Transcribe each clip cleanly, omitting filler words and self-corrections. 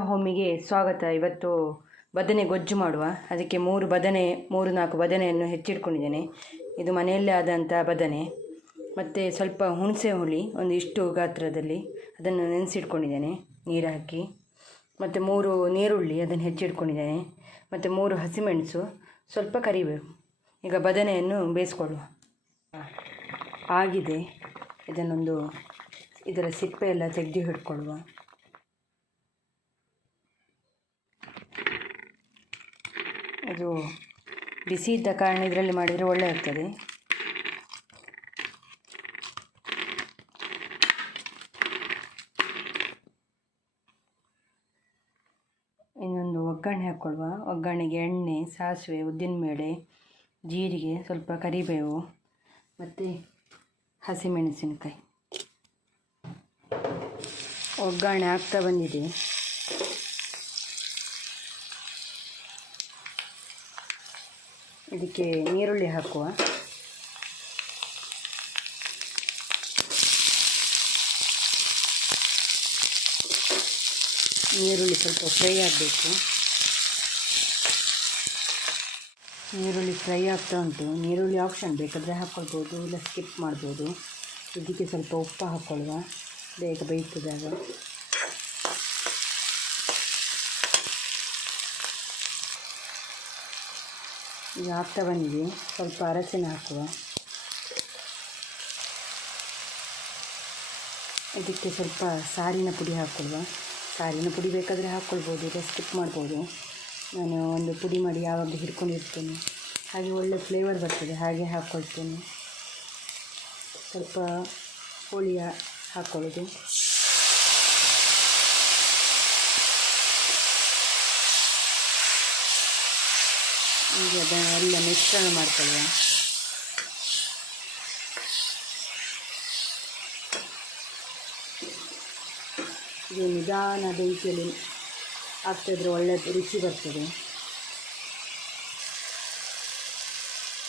ಹೋಮಿಗೆ ಸ್ವಾಗತ. ಇವತ್ತು ಬದನೆ ಗೊಜ್ಜು ಮಾಡುವ. ಅದಕ್ಕೆ 3-4 ಬದನೆಯನ್ನು ಹೆಚ್ಚಿಟ್ಕೊಂಡಿದ್ದೇನೆ. ಇದು ಮನೆಯಲ್ಲೇ ಆದಂಥ ಬದನೆ. ಮತ್ತು ಸ್ವಲ್ಪ ಹುಣಸೆ ಹುಳಿ ಇಷ್ಟು ಗಾತ್ರದಲ್ಲಿ ಅದನ್ನು ನೆನೆಸಿಟ್ಕೊಂಡಿದ್ದೇನೆ ನೀರು ಹಾಕಿ. ಮತ್ತು 3 ನೀರುಳ್ಳಿ ಅದನ್ನು ಹೆಚ್ಚಿಟ್ಕೊಂಡಿದ್ದೇನೆ. ಮತ್ತು 3 ಹಸಿಮೆಣಸು, ಸ್ವಲ್ಪ ಕರಿಬೇವು. ಈಗ ಬದನೆಯನ್ನು ಬೇಯಿಸ್ಕೊಳ್ಳುವ. ಆಗಿದೆ, ಇದರ ಸಿಪ್ಪೆ ಎಲ್ಲ ತೆಗೆದು ಹಿಡ್ಕೊಳ್ಳುವ. ಇದು ಬಿಸಿ ಇದ್ದ ಕಾರಣ ಇದರಲ್ಲಿ ಮಾಡಿದರೆ ಒಳ್ಳೆ ಆಗ್ತದೆ. ಇನ್ನೊಂದು ಒಗ್ಗರಣೆ ಹಾಕ್ಕೊಳ್ಳುವ. ಒಗ್ಗರಣೆಗೆ ಎಣ್ಣೆ, ಸಾಸಿವೆ, ಉದ್ದಿನಬೇಳೆ, ಜೀರಿಗೆ, ಸ್ವಲ್ಪ ಕರಿಬೇವು ಮತ್ತು ಹಸಿಮೆಣಸಿನಕಾಯಿ. ಒಗ್ಗರಣೆ ಆಗ್ತಾ ಬಂದಿದೆ. ಇದಕ್ಕೆ ನೀರುಳ್ಳಿ ಹಾಕುವ. ನೀರುಳ್ಳಿ ಸ್ವಲ್ಪ ಫ್ರೈ ಆಗಬೇಕು. ನೀರುಳ್ಳಿ ಫ್ರೈ ಆಗ್ತಾ ಉಂಟು. ನೀರುಳ್ಳಿ ಆಪ್ಷನ್, ಬೇಕಾದರೆ ಹಾಕ್ಕೊಳ್ಬೋದು, ಇಲ್ಲ ಸ್ಕಿಪ್ ಮಾಡ್ಬೋದು. ಇದಕ್ಕೆ ಸ್ವಲ್ಪ ಉಪ್ಪು ಹಾಕ್ಕೊಳ್ಳುವ, ಬೇಗ ಬೇಯ್ತದಾಗ. ಈಗ ಆಗ್ತಾ ಬಂದಿದೆ. ಸ್ವಲ್ಪ ಅರಸಿನ ಹಾಕುವ. ಇದಕ್ಕೆ ಸ್ವಲ್ಪ ಸಾರಿನ ಪುಡಿ ಹಾಕ್ಕೊಳ್ಳುವ. ಸಾರಿನ ಪುಡಿ ಬೇಕಾದರೆ ಹಾಕ್ಕೊಳ್ಬೋದು, ಇಲ್ಲ ಸ್ಕಿಪ್ ಮಾಡ್ಬೋದು. ನಾನು ಒಂದು ಪುಡಿ ಮಾಡಿ ಯಾವಾಗಲೂ ಹಿಡ್ಕೊಂಡಿರ್ತೇನೆ, ಹಾಗೆ ಒಳ್ಳೆ ಫ್ಲೇವರ್ ಬರ್ತದೆ, ಹಾಗೆ ಹಾಕ್ಕೊಳ್ತೇನೆ. ಸ್ವಲ್ಪ ಹುಳಿ ಹಾಕ್ಕೊಳ್ಳೋದು. ಈಗ ಅದನ್ನೆಲ್ಲ ಮಿಶ್ರಣ ಮಾಡ್ಕೊಳ್ಳುವ. ಇದು ನಿಧಾನ ಬೆಂಕಿಯಲ್ಲಿ ಆಗ್ತಾಯಿದ್ರೆ ಒಳ್ಳೆ ರುಚಿ ಬರ್ತದೆ.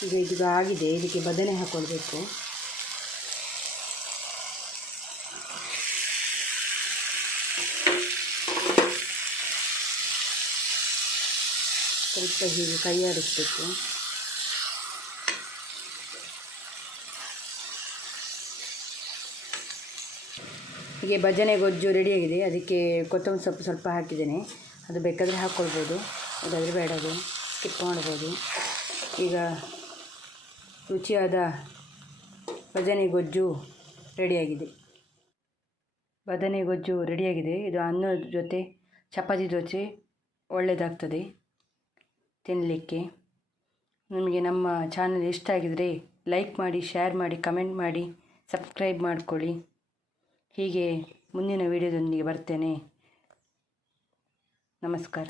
ಈಗ ಇದು ಆಗಿದೆ. ಇದಕ್ಕೆ ಬದನೆ ಹಾಕ್ಕೊಳ್ಬೇಕು. ಸ್ವಲ್ಪ ಹೀಗೆ ಕೈ ಆಡಿಸ್ಬೇಕು. ಹೀಗೆ ಬದನೆ ಗೊಜ್ಜು ರೆಡಿಯಾಗಿದೆ. ಅದಕ್ಕೆ ಕೊತ್ತಂಬರಿ ಸೊಪ್ಪು ಸ್ವಲ್ಪ ಹಾಕಿದ್ದೇನೆ. ಅದು ಬೇಕಾದರೆ ಹಾಕ್ಕೊಳ್ಬೋದು, ಅದಾದರೆ ಬೇಡ, ಅದು ಸ್ಕಿಪ್ ಮಾಡ್ಬೋದು. ಈಗ ರುಚಿಯಾದ ಬದನೆ ಗೊಜ್ಜು ರೆಡಿಯಾಗಿದೆ. ಇದು ಅನ್ನದ ಜೊತೆ, ಚಪಾತಿ ಜೊತೆ ಒಳ್ಳೆಯದಾಗ್ತದೆ ತಿನ್ನಲಿಕ್ಕೆ. ನಿಮಗೆ ನಮ್ಮ ಚಾನಲ್ ಇಷ್ಟ ಆಗಿದರೆ ಲೈಕ್ ಮಾಡಿ, ಶೇರ್ ಮಾಡಿ, ಕಮೆಂಟ್ ಮಾಡಿ, ಸಬ್ಸ್ಕ್ರೈಬ್ ಮಾಡಿಕೊಳ್ಳಿ. ಹೀಗೆ ಮುಂದಿನ ವಿಡಿಯೋದೊಂದಿಗೆ ಬರ್ತೇನೆ. ನಮಸ್ಕಾರ.